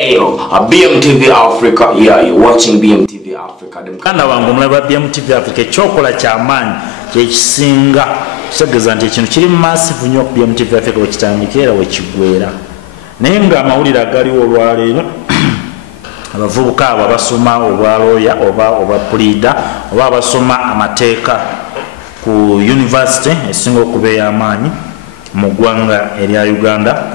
BMTV Africa, yeah, you're watching BMTV Africa. Mkanda wangu mlaba BMTV Africa chokola cha amani kyekisinga kisegeza nti ekintu kiri massive nnyo ku BMTV Africa wekitandikira wekigwera naye nga amawulire agaliwo olwaleero abavubuka abo abasoma obwaloya oba pleader oba abasoma amateeka ku university esinga okubeera amaanyi mu ggwanga erya Uganda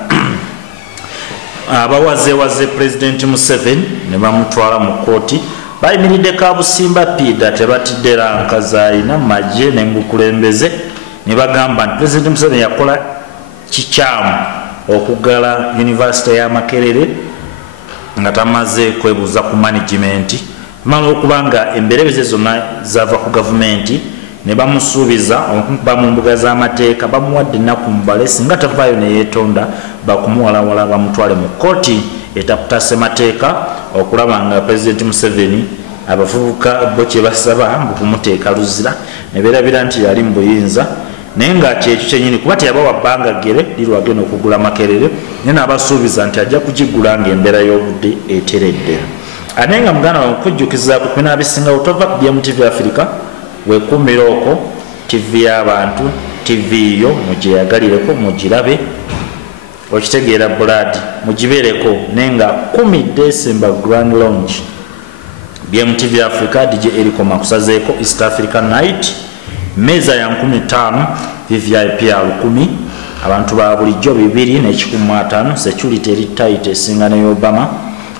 abawaze President Museveni ne bamutwala mu kooti bayimiridde kabusimba pida tebatidde rankaza alina majje n'engukulembeze ne bagamba nti President Museveni yakola kikyamu okugala University ya Makerere nga tamaze kwebuuza ku management mala okubanga emberebeze zonna zava ku gavumenti ne bamusuubiza okuba mu mbuga z'amateeka bamuwadde ennaku mubale singa tavaayo ne yeetonda bakumuwalawala bamutwale mu kooti etaputa ssemateeka okulaba nga President Museveni abavubuka bo kye basaba okumuteeka luzira ne beerabira nti yali mu buyinza naye nga kyekyo kyennyini kuba teyabawa bbanga ggere lirwagenda okugula Makerere naye n'abasuubiza nti ajja kugigula ng'embeera y'obudde eteredde ate nga muganda okujjukiza ku bina bisingawo tova ku BMTV Africa weekuumira okwo TV y'abantu TV yo mugyeyagalireko mugirabe okitegeera buladi mugibeereko naye nga 10 December Grand Launch BMTV Africa DJ Erikoma kusazeeko East Africa Night meza ya 15 VVIP ya 10 abantu ba bulijjo 2,150 security eri tight esinga ne Obama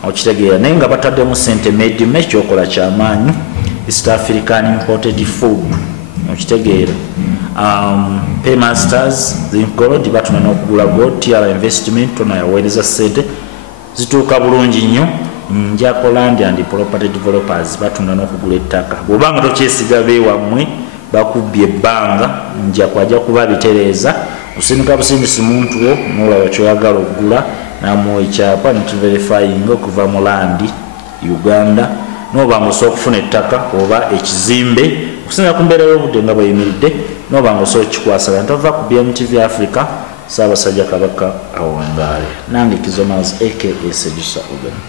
okitegeera naye nga bataddemu sente made me kyokola kyamaanyi East African imported food okitegeera Paymasters zinkolo batuna n'okugula gold TR investment tona yaweereza sente zituuka bulungi nnyo Njako Land and Property Developers batunda n'okugula ettaka bw'obanga tokyesiga beewammwe bakubye ebbanga Njako ajja kuba bitereeza osindika busindisi muntu wo n'olaba kyoyagala okugula n'amuwa ekyapa nituverifying okuva mu landi Uganda n'obanga osobola okufuna ettaka oba ekizimbe okusinga ku mbeera y'obudde nga bweyimiridde n'obanga osobola okukikwasa ntova ku BMTV Africa Ssaabasajja Kabaka awangaale nange Kizomazi aka Sedusa Uganda.